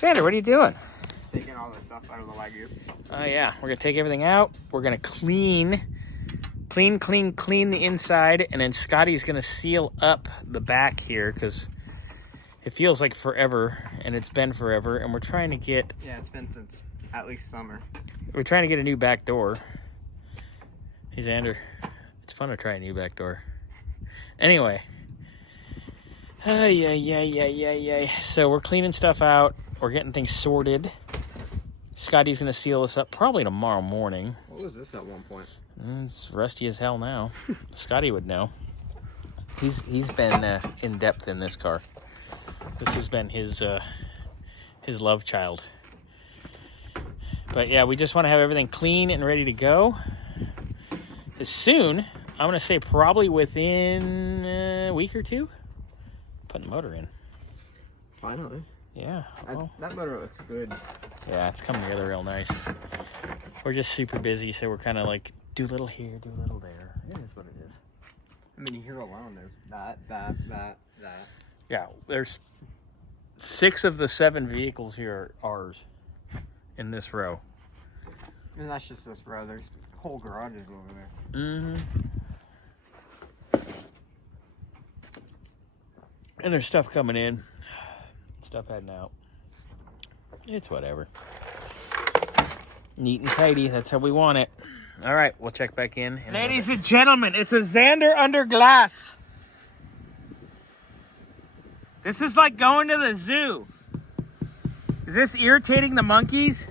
Xander, what are you doing? Taking all the stuff out of the Wagyu. Oh yeah, we're gonna take everything out. We're gonna clean the inside, and then Scotty's gonna seal up the back here because it feels like forever, and it's been forever. And we're trying to get it's been since at least summer. We're trying to get a new back door. Hey Xander, it's fun to try a new back door. Anyway, so we're cleaning stuff out. We're getting things sorted. Scotty's gonna seal this up probably tomorrow morning. What was this at one point? It's rusty as hell now. Scotty would know. He's been in depth in this car. This has been his love child. But yeah, we just want to have everything clean and ready to go. As soon, I'm gonna say probably within a week or two, putting the motor in. Finally. Yeah. Well, that motor looks good. Yeah, it's coming together real nice. We're just super busy, so we're kind of like, do a little here, do a little there. It is what it is. I mean, here alone, there's that. Yeah, there's 6 of the 7 vehicles here are ours in this row. And that's just this row. There's whole garages over there. Mm-hmm. And there's stuff coming in. Stuff heading out. It's whatever. Neat and tidy. That's how we want it. All right, we'll check back in. Ladies and gentlemen, it's a Xander under glass. This is like going to the zoo. Is this irritating the monkeys?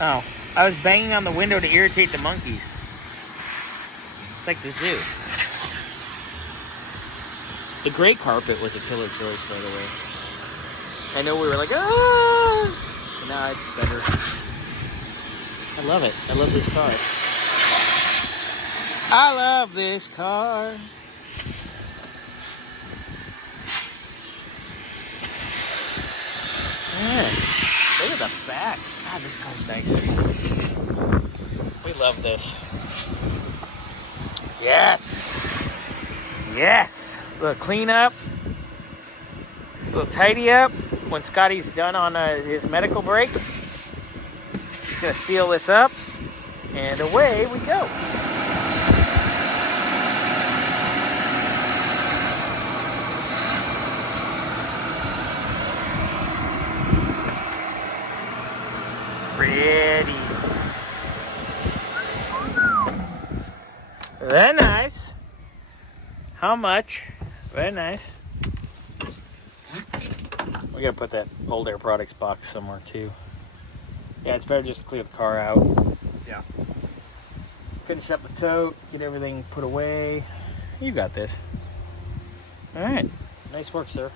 Oh, I was banging on the window to irritate the monkeys. It's like the zoo. The gray carpet was a killer choice, by the way. I know we were like, ah! But now it's better. I love it. I love this car. I love this car. Man, look at the back. God, this car's nice. We love this. Yes. Yes. A little clean up. A little tidy up. When Scotty's done on his medical break, he's going to seal this up. And away we go. Ready. Very nice. How much? Very nice. We gotta put that old Air Products box somewhere too. Yeah, it's better just to clear the car out. Yeah. Finish up the tote, get everything put away. You got this. All right. Nice work, sir.